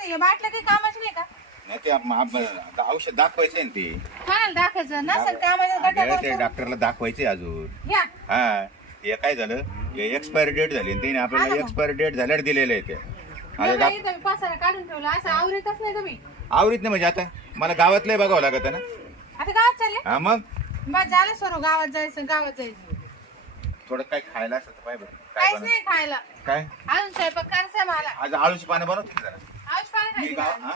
नाही हे बाटलं काही कामाची नाही का? नाही ते आप- आप- आता औषध दाखवायचंय ना ते. कोणाला दाखवायचं? नसेल कामाचं ते करून डॉक्टरला दाखवायचंय अजून. हा हे काय झालं? हे एक्सपायरी डेट झाली आणि तिने आपल्याला एक्सपायरी डेट झाल्यावर दिलेलं आहे ते. आता एवढं इथं पसारा काढून ठेवला. असं आवरेतच नाही तुम्ही. आवरीत नाही म्हणजे आता? मला गावातलंही बघावं लागत ना. आता गावात चालले? हा मग? बस झालं सर्व गावात जायचं गावात जायचं. थोडं काय खायला असतं तर पाहिजे काय काहीच बनव नाही खायला. काय? अजून स्वयंपाक करायचा मला. आज आळूची पानं बनवते का जरा? आज पानं मी खायची? गाव मला. हा?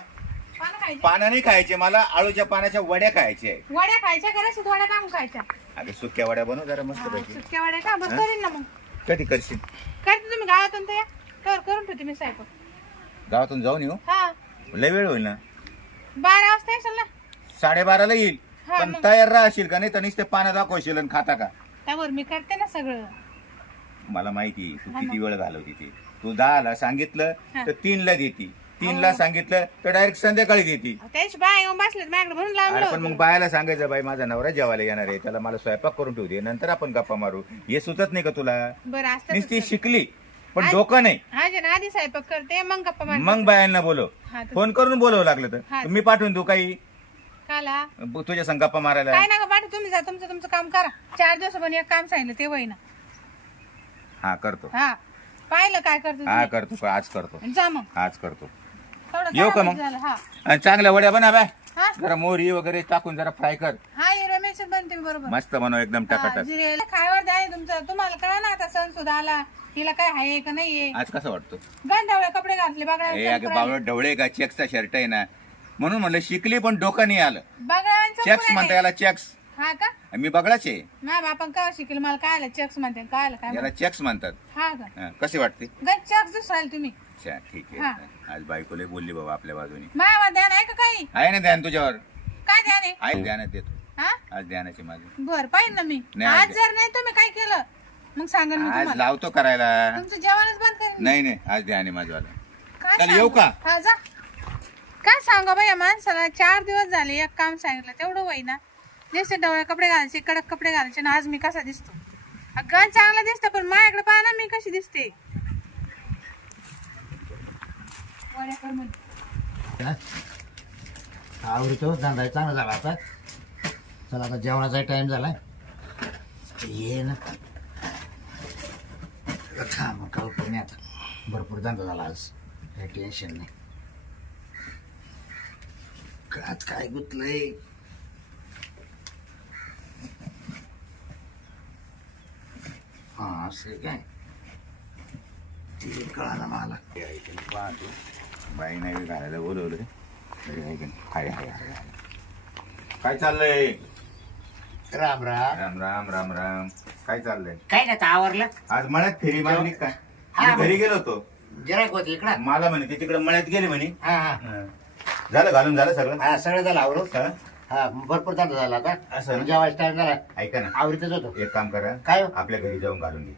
पानं खायची? पानं नाही खायचे मला आळूच्या पानाच्या वड्या खायच्या आहे वड्या खायच्या करायच्या थोड्या काम खायच्या. अगं सुक्या वड्या बनव जरा मस्त हा, पैकी. सुक्या वड्या का? बस हा? करीन ना मग. कधी करशील? करते तुम्ही गावातून तर या. तर करून ठेवते मी स्वयंपाक. गावातून जाऊन येऊ? हा. लय वेळ होईल ना? बारा वाजता येशील ना? साडेबाराला येईल. हा, पण मग. तयार राहशील का नाही? तर नुसते पानं दाखवशील आणि खाता का? त्यावर मी करते ना सगळं. मला माहिती तू हा किती. वेळ घालवती ते. तू दहाला सांगितलं हा. तर तीनला देती. तीनला. सांगितलं तर डायरेक्ट संध्याकाळी त्याची बाय येऊन बसलेत माझ्याकडे म्हणून अरे पण मग बायाला सांगायचं बाई माझा नवरा जेवायला येणार आहे त्याला मला स्वयंपाक करून ठेवू दे नंतर आपण गप्पा मारू. हे सुचत नाही का तुला? बरं नुसती असतं शिकली पण डोकं नाही. हा जे ना आधी स्वयंपाक करते मग गप्पा मार मग बायांना बोलव. हा फोन करून बोलवं लागलं हा. तर मी पाठवून देऊ काही. काला? ब- तुझ्या संग गप्पा मारायला. काय नका पाठव तुम्ही जा तुमचं तुमचं काम करा. चार दिवस पण एक काम सांगितलं ते होईना. हा करतो. हा. पाहिलं काय करतो हा तुम्ही? करतो आज करतो. जा मग. आज करतो. थोडं येऊ का मग? झालं हा. आणि चांगल्या वड्या बना बाय. हा? जरा मोहरी वगैरे टाकून जरा फ्राय कर. हा हिरव्या मिरची बनते बरोबर. मस्त बनव एकदम हा, टकाटक. खायवर द्या तुमचं. तुम्हाला कळा ना आता सण सुद्धा आला. तिला काय आहे का नाहीये? आज कसं वाटतो? गंधावळे कपडे घातले हे अगं बघा बावळ ढवळे का? चेक्सचा शर्ट आहे ना. म्हणून म्हणलं शिकली पण डोकं नाही आलं. बघा चेक्स म्हणता याला चेक्स हा का? मी बघलाच आहे. ना बापन का शिकेल? मला काय आलं चक्स म्हणते काय आलं काय याला चेक्स म्हणतात. म्हणते? हा का? हा, कशी वाटते? गण चक्स दुसराल तुम्ही. अच्छा ठीक हा. आहे आज बायकोले बोलली बाबा आपल्या बाजूने. मायावर ध्यान आहे का काही? आहे ना ध्यान तुझ्यावर? काय ध्यान आहे? आहे ध्यानात देतो. हा? आज ध्यानाची माझी. बर पाहिजे ना मी. नाही, आज आज- जर नाही तुम्ही काय केलं? मग सांगा मी आज तुम्हाला. लावतो करायला. तुमचं जेवणच बंद करेन नाही नाही आज ध्यान आहे माझवाला काय चल, सांगू? येऊ का? हा जा. काय सांगा बाई या माणसाला? चार दिवस झाले एक काम सांगितलं तेवढं होई ना दिसते डोळे कपडे घालायचे कडक कपडे घालायचे ना आज मी कसा दिसतो? गण चांगला दिसतो पण माझ्याकडे पहा ना मी कशी दिसते वड्याकर म्हणते. आवडतो धंदा चांगला झाला आता. चला आता जेवणाचा टाइम झाला. ये ना. थांब कळतो मी आता भरपूर धंदा झाला आज. काही टेन्शन नाही. आज काय गुतलंय? हा असं आहे काय? ते कळाला मला. पाहतो बाई नाही घालायला बोलवलं. का? हाय हाय हाय हाय. काय चाललंय? राम राम. राम राम राम राम. काय चाललंय? काय नाही आता आवरलं. आज मळ्यात फेरी मारली हा, मी घरी गेलो होतो. गिरायक होती इकडं. मला म्हणे ते तिकडे मळ्यात गेले म्हणे. हा हा. हं. झालं घालून झालं सगळं? हा सगळं झालं आवरून. हं? हा भरपूर धंदा झाला आता. असं ना? जेवायचा टाइम झाला. ऐका ना. आवडीतच होतो. एक काम करा. काय हो? आपल्या घरी जाऊन घालून घे.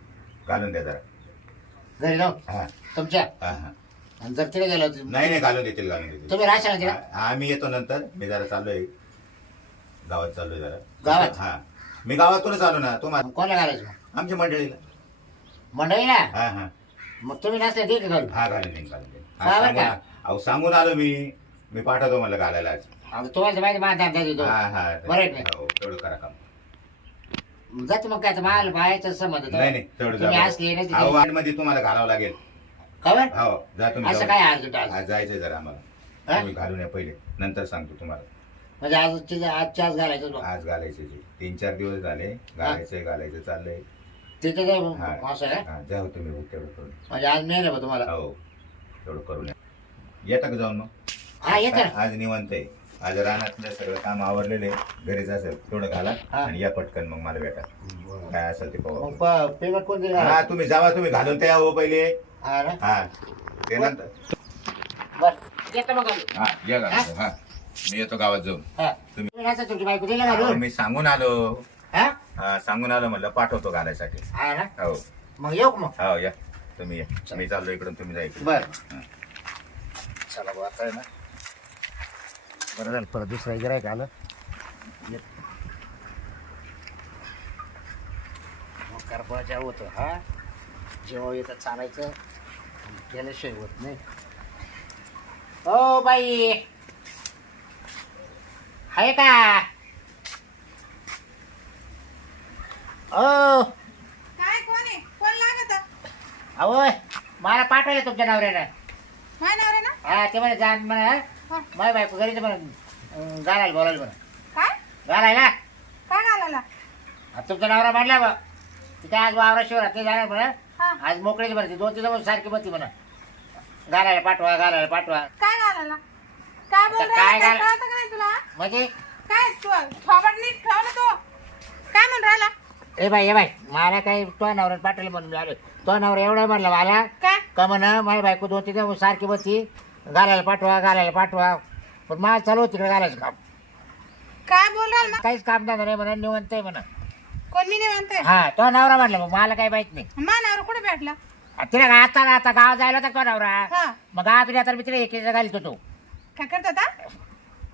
घालून द्या जरा. घरी जाऊ हा. तुमच्या? हा हा. आणि जर तिकडे गेलो तुम्ही नाही नाही घालून देतील घालून देतील. तुम्ही राहशाल तिला हा मी येतो नंतर. मी जरा चाललोय. गावात चाललोय जरा. गावात? हा. मी गावातूनच आलो ना. तो मग कोणाला घालायचं मग? आमच्या मंडळीला. मंडळीला? हा हा. मग तुम्ही नसले ते का घालू. हा घालून देईन घालून देईन. हा, बरं सांगून का? अहो सांगून आलो मी. मी पाठवतो मला घालायला आज. आता तुम्हाला तर माहिती माझा धंदा देतो. हा हा. बरं आहे का? हो तेवढं करा काम. जाते मग काय तर मला संबंध होता. नाही नाही तेवढं तुम्ही असले नाही तिथे. मध्ये तुम्हाला घालावं लागेल. खबर हो जा तुम्ही असं जाऊन. काय अर्जंट आज? आज जायचंय जरा आम्हाला. हा? तुम्ही घालून या पहिले. नंतर सांगतो तुम्हाला. म्हणजे आज आजच्या आज घालायचं. आज घालायचे तीन चार दिवस झाले. घालायचंय घालायचं चाललंय. तिथे हा. असं काय हा जाऊ तुम्ही तेवढं करून म्हणजे आज नाही रे बा तुम्हाला? हो. तेवढं करून या. येता का जाऊन मग? हा येते. ना. आज निवंत आहे. आज रानातलं सगळं काम आवरलेलं आहे. घरीच असेल थोडं घाला हा. आणि या पटकन मग मला भेटा. काय असेल ते पाहू मग पेमेंट कोण दिलं हा तुम्ही जावा तुम्ही घालून त्या हो पहिले. हा ना? हा. ते नंतर. बरं. येतो मग घालू. हा या घालून हा? मी येतो गावात जाऊन. हा. तुम्ही- तुम्ही नसता तुमची बायको दिला अहो, घालून मी सांगून आलो. हा? हा सांगून आलो म्हणलं पाठवतो घालायसाठी हा ना? हो. मग येऊ का मग? हो या. तुम्ही या. मी चाललो इकडून तुम्ही जा इकडे बर. चला बा आता आहे ना. बरं झालं परत दुसरं गिरायक आलं? येत. मग करपळाच्या होतं हा. जेव्हा येतं चालायचं केल्याशिवाय होत नाही हो बाई. आहे का? हो. काय कोण आहे? कोण लागत? अहो मला पाठवलं तुमच्या नवऱ्यानं. माय नवरे ना हा ते म्हणे जाण म्हणा हा. माय बायको घरीच म्हणा घालायला बोलायला म्हणा. काय? घालायला काय घालायला? आता तुमचा नवरा म्हणला बा ती काय आज वावरा शिवरात ते जाणार म्हणा. आज मोकळीच म्हणते दोन तीन दिवस सारखी म्हणते म्हणा. घालायला पाठवा घालायला पाठवा. काय घालायला? काय बोल आता? काय काय घाल- कळतं का नाही तुला? म्हणजे? काय तू थोबड नीट ठेव ना तो काय म्हणून राहिला? ए बाई ए बाई मला काही तो नवरा पाठवलं म्हणून मी आलो. तो नवरा एवढा म्हणला मला काय? का म्हणा माझी बायको दोन तीन दिवस सारखी म्हणती घालायला पाठवा घालायला पाठवा. पण मला चालू होतं तिकडे घालायचं काम. काय बोल राहिला? काहीच काम धंदा नाही म्हणा निवंत आहे म्हणा. कोण मी हा तो नवरा म्हणला मग मला काही माहीत नाही. मा नवरा कुठे भेटला? आ, तिला आता आता गाव जायला होता तो नवरा. हा. मग गावातून आता मी तिला एकीचा घालीत होतो. काय करत होता?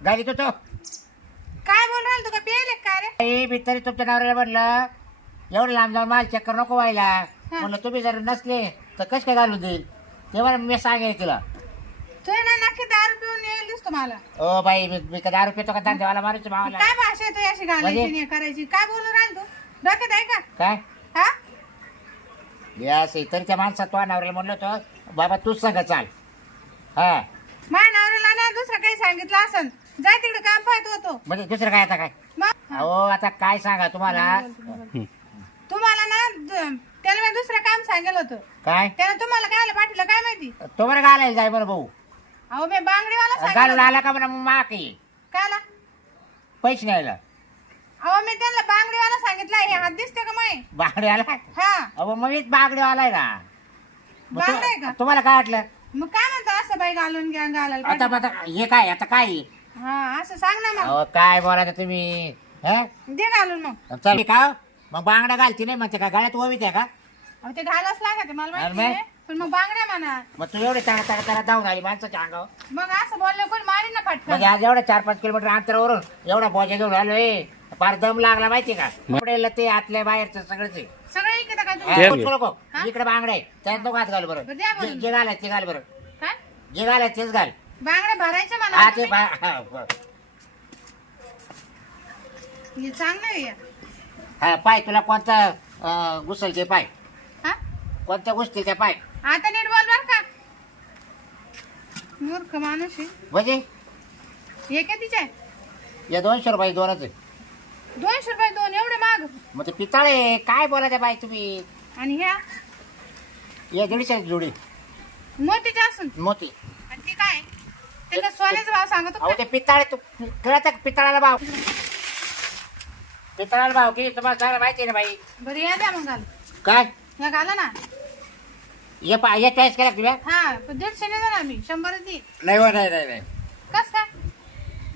घालीत होतो. काय बोल राहिला तू का पियाले काय रे? ए, मी तरी तुमच्या नवऱ्याला म्हणलं एवढं लांब जाऊन मला चक्कर नको व्हायला. म्हणलं तुम्ही जर नसले तर कसं काय घालून देईल? तेव्हा मी सांगेल तिला. तू ना नक्की दारू पिऊन येईल दिसतो मला. ओ बाई मी मी का दारू पितो का? धंद्यावाला मारूच भावाला. काय भाषा आहे तू अशी घालायची म्हणजे? नाही करायची? काय बोलून राहिला तू? डोक्यात आहे का? काय? हा? त्या माणसात तो नवऱ्याला म्हणलं होतं बाबा तूच सांग चाल. हा. माझ्या नवऱ्याला ना दुसरं काही सांगितलं असन. जाय तिकडे काम पाहत होतो. म्हणजे दुसरं काय आता काय? मग? अहो आता काय सांगा तुम्हाला? तुम्हाला ना द- त्याला मी दुसरं काम सांगेल होतं. काय? त्यानं तुम्हाला काय पाठवलं काय माहिती? तो बरं घालायला जाय बरं भाऊ. अहो मी बांगडीवाला घालून सांगेल आला का म्हणा मग माक ये. कायला पैसे न्यायला. अहो मी त्यांना बांगडीवाला सांगितलं हे हात दिसते का माय? बागडे हा. अहो मग मीच बागडे आलाय ना. मग तु- बागडे का? तुम्हाला काय वाटलं? मग काय म्हणतो असं बाई घालून घ्या घालायला आता पाहिजे. आता हे काय आता काय आहे? हा असं सांग ना मग. अहो काय बोलायचं तुम्ही हं? दे घालून मग. चल का मग बांगड्या घालती नाही म्हणते का? गळ्यात ओवीत आहे का? अहो ते घालाच लागत आहे, मला अरे माहिती मग? आहे. पण मग बांगड्या म्हणा. मग तू एवढे तडा तडा तडा धावून आली माणसाच्या अंगावर. मग असं बोललं कोण मारी ना म्हणजे फटकन आज एवढं चार पाच किलोमीटर अंतरावरून एवढा बोजा घेऊन आलोय. फार दम लागला माहिती का? कपडेला ते आतल्या बाहेरचं सगळंच आहे. सगळं इकडे काय हा, नको. हा? इकडे बांगडे त्यात नको हात घाल बरं. बरं, द्या जे बोलून. जे घालायचं ते घाल बरं. काय? जे घालायचं तेच घाल. बांगड्या भरायच्या हा मला ते बा- हा, बरं. हे चांगलं आहे हे. हा पाय तुला कोणता अं, घुसलचे पाय. हा? कोणत्या गोष्टीचे पाय? आता नीट बोल बर का. मूर्ख माणूस आहे. म्हणजे? हे कितीचे आहे या दोनशे रुपये दोनच आहे. दोनशे रुपये दोन एवढे माग. मग ते पितळे काय बोलायचं बाई तुम्ही? आणि ह्या? या दीडशे जोडी. मोतीचे असून. मोती. आणि ती काय? ते का सोन्याचा भाव सांगतो अहो? ते पितळे तू का पितळाला भाव? पितळाला भाव की तुम्हाला सारं माहिती आहे ना बाई? बरं या द्या मग घाल काय? या घाला ना. ये पा ये टेस्ट केला तुझ्या हा पण दीडशे नाही देणार मी शंभरच दे नाही हो नाही नाही नाही.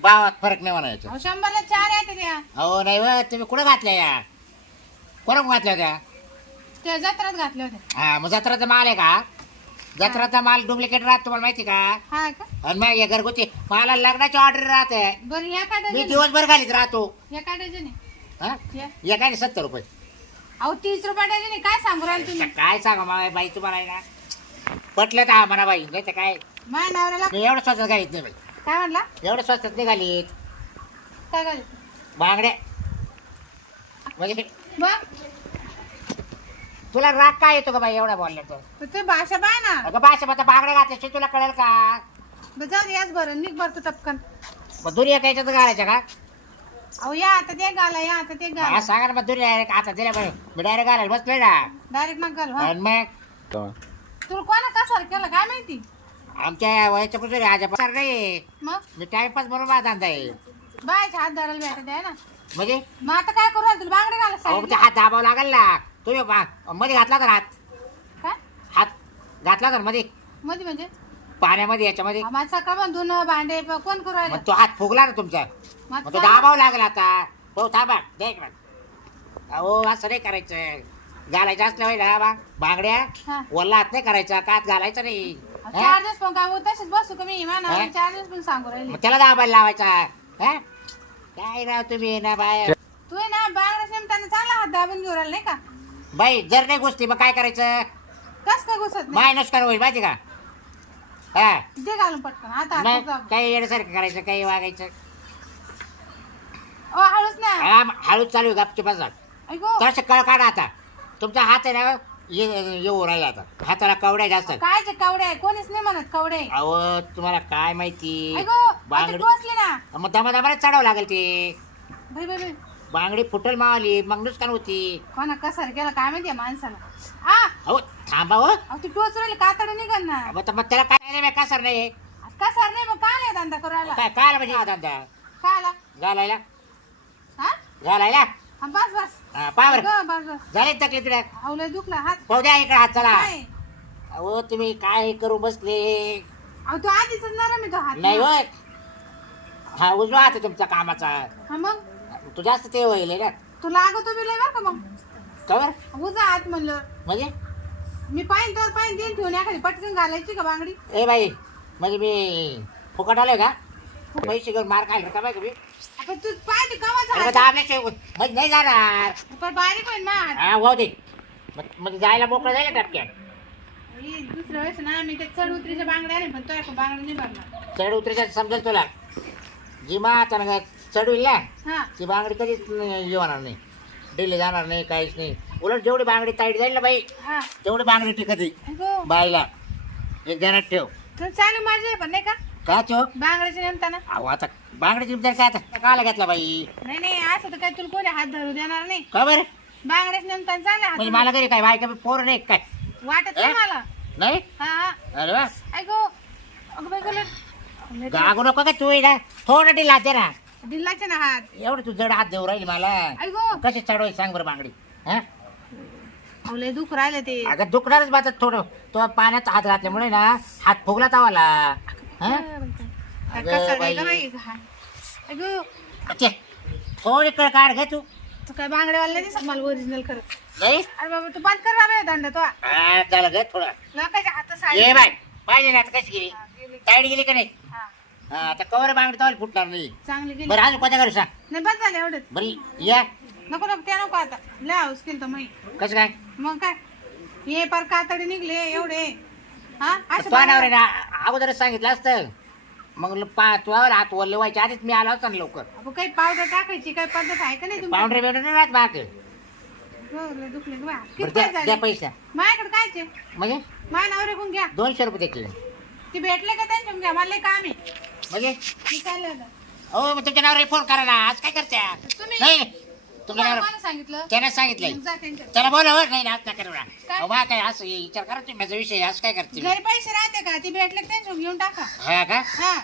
भावात फरक नाही म्हणायचं. अहो शंभरला चार येते द्या अहो नाही हो तुम्ही कुठं घातल्या या? कोणा घातल्या होत्या? त्या जत्रात घातले होते. हा मग जत्राचा माल आहे का? जत्राचा माल डुप्लिकेट राहत तुम्हाला माहिती का? हा का? आणि मग हे घरगुती मला लग्नाची ऑर्डर राहते. बरं या काय मी डझन? दिवसभर घालीत राहतो. या काय डझन? आहे हा? या. सत्तर रुपये. अहो तीस रुपये डझन आहे. काय सांगू राहिले तुम्ही? काय सांगा मला बाई तुम्हाला आहे ना? पटलं तर हा म्हणा बाई नाही तर काय? माझ्या नवऱ्याला मी एवढं स्वस्त घालीत नाही बाई. काय म्हणला? एवढं स्वस्तात नाही घालीत काय घाल बांगड्या. म्हणजे बघ तुला राग काय येतो का बाई एवढा बोलल्याचं पण तू भाषा पाय ना. अगं भाषा आता बांगड्या घातल्याशिवाय तुला कळेल का? बरं जाऊ दे याच बरं निघ बरं तू टपकन. मग दुनिया काय याच्यात घालायच्या का? अहो या आता ते घाला या आता ते मला घाला सांगा ना मग दुनिया direct आता दिल्या बरं. मी डायरेक्ट घालायला बसलोय ना. डायरेक्ट नका घाल हा. आणि मग? तुला कोणा कसा केलं काय माहिती? आमच्या वयाच्या पुढे आज सर नाही मग? मी टाइमपास बरोबर आहे. बायच्या हात धरायला भेटत आहे ना. म्हणजे? मग आता काय करू? तुला बांगडे घाला अहो हात दाबावं लागेल ना. तुम्ही बा- मध्ये घातला तर हात. काय? हात घातला तर मध्ये. मध्ये म्हणजे? पाण्यामध्ये याच्यामध्ये. माझा सकाळ पण धुणं भांडे प- कोण करू राहिलं? मग तो हात फुगला ना तुमचा. मग मग तो काय? दाबावं लागेल आता. हो थांबा. दे एक मिनिट. अहो असं नाही करायचं. घालायचं असल्या ना बा. बांगड्या हा. वल्ला हात नाही करायचा. कात घालायचा नाही? चार्जेस पण काय तसेच बसू का मी? हा? पण सांगू राहिले. मग त्याला दाबायला लावायचा. हा? काय राव तुम्ही ना बाय? तू आहे ना बांगडा शिमताना चांगला हात दाबून घेऊ राहिला नाही का? बाई जर नाही गोष्टी मग काय करायचं? कस काय घुसत नाही? मायनस कर होईल माहिती का? हा? दे घालून पटकन आता मग. काही येण्यासारखं करायचं काही वागायचं. ओ हळूच ना. हा मग हळूच चालू आहे गपची बसा. ऐको. जरासं कळ काढा आता. तुमचा हात आहे ना ये- येऊ राहिला आता. हाताला कवड्या जास्त काय ते कवडे आहे कोणीच नाही म्हणत कवडे अहो तुम्हाला काय माहिती? बांगडी टोचले ना. मग दमा दमाने चढावं लागेल ते. भाई भाई भाई. बांगडी फुटल मावली मग नुकसान होती. कोणा कसार केला काय माहिती माणसाला? आ! अहो थांबा हो. अहो ती टोच राहिली कातड निघल ना. मग तर- मग त्याला काय नाही कसर नाही कसार नाही मग काय नाही धंदा करायला? काय काय म्हणजे धंदा? काय आला? घालायला? हा? घालायला? हा, बस बस. हा, पावर अगं, बस बस. झाले तकलीफ तिला अवलय दुखला हात. पाहू द्या इकडे हात चला काय अहो तुम्ही काय करू बसले? अहो तू आधीच नरम आहे तो हात. नाही होय. हा उजवा हात आहे तुमचा कामाचा. हा मग? तू जास्त ते होईल ना. तू लागतो बी लय बरं का मग? कवर उजा हात म्हणलं. म्हणजे? मी पाहिन तर पाहिन देईन ठेवून एखादी पटकन घालायची का बांगडी? ए बाई म्हणजे मी फुकट आलोय का? पैसे घेऊन मार खायला का बाई तू पाय ते कवा अरे झाला दाबल्याशिवाय म्हणजे नाही जाणार. पण बारीक हा वाहू दे. मग- म्हणजे जायला मोकळं जाईल ना टपक्यात? दुसऱ्या वेळेस ना मी ते चढ उतरीच्या बांगड्या नाही पण तो एक बांगडी नाही भरणार. चढ समजेल तुला. जी मा आता ना ना हा. ती बांगडी कधीच नाही येणार नाही. डेली जाणार नाही काहीच नाही. उलट जेवढी बांगडी ताईट जाईल ना बाई हा. तेवढी बांगडी टिकत आहे अगो बाईला. एक ध्यानात ठेव. चालू माझी आहे पण नाही का? का ठेव बांगड्याच्या नेमताना. अहो आता बांगडी जिमदार काय आता? काला घेतला बाई? नाही नाही असं तर काय तुला कोणी हात धरू देणार नाही. का बरं? बांगड्याच नेमताना चालले म्हणजे हात मला घरी काय बायका पोर नाही काय? वाटत नाही? मला. नाही? हा हा. अरे वा. ऐको. अगं बाई गलत गागू नको का तू ना थोडं ढिला दे ना. दिल्लाचे ना हात. एवढं तू जड हात देऊ राहील मला. ऐको. कशी चढवाय सांग बरं बांगडी. हा? अवलय दुख राहिलं ते. अगं दुखणारच बात थोडं. तो पाण्यात हात घातल्यामुळे ना हात फुगला तावाला. हा? थोडी कळ काढ घे तू. तू काय बांगडेवाला नाही दिसत मला ओरिजिनल खरं नाही? अरे बाबा तू बंद कर बाबा धंदा तो हा, झालं घे थोडं. लोकांच्या साडी? बाय पाहिजे ना आता कशी गेली? हा, गेली. ताईड गेली का नाही? हा, हा आता कवर बांगडी तावाला फुटणार नाही. चांगली गेली. बरं अजून कोणत्या करू सांग? नाही बस झाले एवढंच. बरं या. नको नको त्या नको आता. लय हाऊस केलं तर मी कसं काय? मग काय? हे पार कातडी निघले एवढे. हा? असे तो नवरे ना अगोदरच सांगितलं असतं. मग पा तुझ्यावर हात वरले व्हायच्या आधीच मी आलो ना लवकर. अहो, काही पावडर टाकायची काही पद्धत आहे का नाही तुमची पाऊंडर बिवडर नाही राहत बाक. हो, लय दुखले बा. किती बरं द्या पैसे द्या झाले? पैसा. माझ्याकडे कायचे म्हणजे? माझ्या घ्या. दोनशे रुपये त्याचे ती भेटले का त्यांच्या घ्या? मला लय काम आहे. म्हणजे? मी चालले हो मग तुमच्या नावावर फोन करा ना. आज काय करते तुम्ही नाही. तुमच्या तुम्हाला सांगितलं. त्याने सांगितलंय. मग जा त्यांच्या त्याला बोला हो नाही आज काय करू काय? अहो बा काय असं हे विचार करा तुम्ही माझा विषय आज काय करते घरी पैसे राहते का? ती भेटले का त्यांच्या घेऊन टाका. हा का? हा.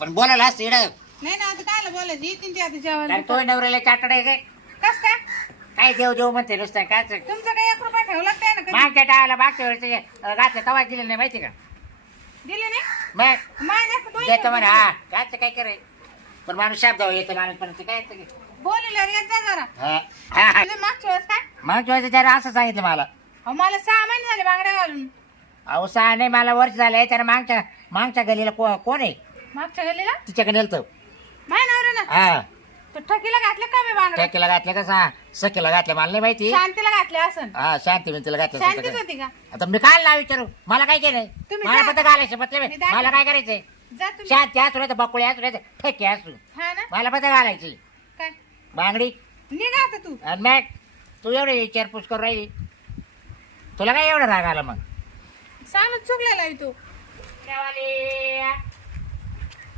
पण बोलायला असतं इकडं नाही ना आता कायला बोलायचं? येतील ते आता कारण तो नवऱ्याला चाटड आहे काय? कस काय? काय देव देव म्हणते नुसतं काय तुमचं काही एक रुपया ठेवला काय ना मागच्या टाळाला मागच्या वेळेस घातलं तवा दिले नाही माहिती का? दिले नाही? मग? माझ्या जास्त देतो म्हणे हा काय काय करे पण माणूस शब्द येतो माणूस पण ते काय येतं की? बोलले येत जा जरा. हा, हा, हा. तुझे मागच्या वेळेस काय? मागच्या वेळेस त्याला असं सांगितलं मला. अहो, मला सहा महिने झाले बांगड्या घालून. अहो सहा नाही मला वर्ष झालंय त्यानं मागच्या मागच्या गलीला को- कोण आहे? मागच्या गेलेला? तिच्याकडे नेलतं. नवरा ना हा. तो ठकीला घातले का मी बांगड्या? टॅकीला घातलं का सा सखीला घातलं मला नाही माहिती. शांतीला घातले असं हा शांती मी तिला घातलं शांतीच स्वतःकडे. होती का? आता मी काय नाव विचारू? मला काय केलंय? तुम्ही मला जा. पत्र घालायचं मतलब मी. मला काय करायचंय? जा तुम्ही. शांती असू नाही तर बकुळी असू नाही तर ठेके असू. हा ना? मला पत्र घालायची. बांगडी. निघा आता तू. आणि मॅट तू एवढी विचारपूस करून राहिली. तुला काय एवढं राग आला मग? सांगून चुकलेला आहे तू.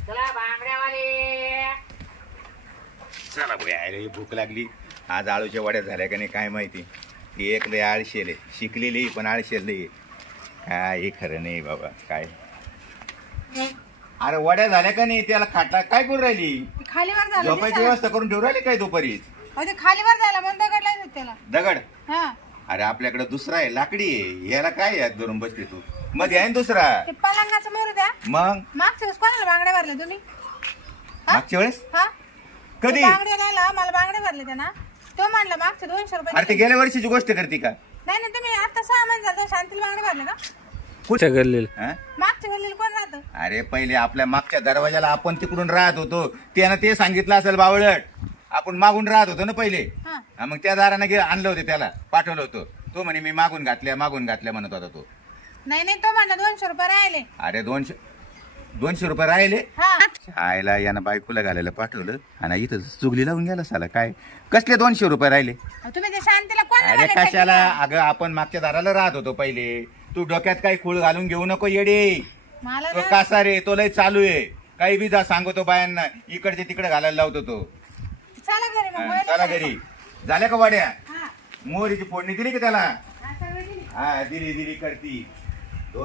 तुला बांगड्यावाले. चला बघ ही भूक लागली. आज आळूच्या वड्या झाल्या का नाही काय माहिती. ती एक लय आळशेले शिकलेली पण आळशेले काय हे खरं नाही बाबा काय. अरे वड्या झाल्या का नाही? त्याला खाटा काय करून राहिली? खालीवर झालं झोपायची. व्यवस्था करून ठेवून राहिली काय दुपारीच अहो ते खालीवर जायला म्हणून दगडला त्याला. दगड? हा. अरे आपल्याकडे दुसरा आहे लाकडी आहे. याला काय यात धरून बसली तू? मध्ये आहे ना दुसरा? ते पलंगाचं मोरू द्या. मग? मागच्या वेळेस कोणाला बांगड्या भरले तुम्ही? मागच्या वेळेस? हा? कधी? बांगड्या राहिला मला बांगडे भरले त्या तो म्हणला मागचे दोनशे रुपये अरे ते गेल्या वर्षीची गोष्ट करते का? नाही नाही तुम्ही आता सहा महिने झालं शांतील बांगडे भरले का? कुठच्या गल्लीला. हा? मागच्या गल्लीला कोण राहतं? अरे पहिले आपल्या मागच्या दरवाजाला आपण तिकडून राहत होतो. त्यानं ते सांगितलं असेल बावळट आपण मागून राहत होतो ना पहिले. हा. हा, मग त्या दारानं गे आणलं होते त्याला पाठवलं होतं. तो म्हणे मी मागून घातल्या मागून घातल्या म्हणत होता तो. नाही नाही तो म्हणला दोनशे रुपये राहिले. अरे दोनशे दोनशे रुपये राहिले? हा. आईला यानं बायकोला घालायला पाठवलं आणि इथं चुगली लावून गेला साला काय? कसले दोनशे रुपये राहिले? तुम्ही ते शांतीला कोण अरे कशाला? अगं आपण मागच्या दाराला राहत होतो पहिले. तू डोक्यात काही खूळ घालून घेऊ नको येडे. मला तो ना कासा रे तो लय चालू आहे. काही बी जा सांगतो बायांना इकडचे तिकडे घालायला लावतो तो. चला घरी मग हा, वळलं चला चला. घरी. झाल्या का वाड्या? हा. मोहरीची फोडणी दिली का त्याला? हा. हा दिली दिली करती.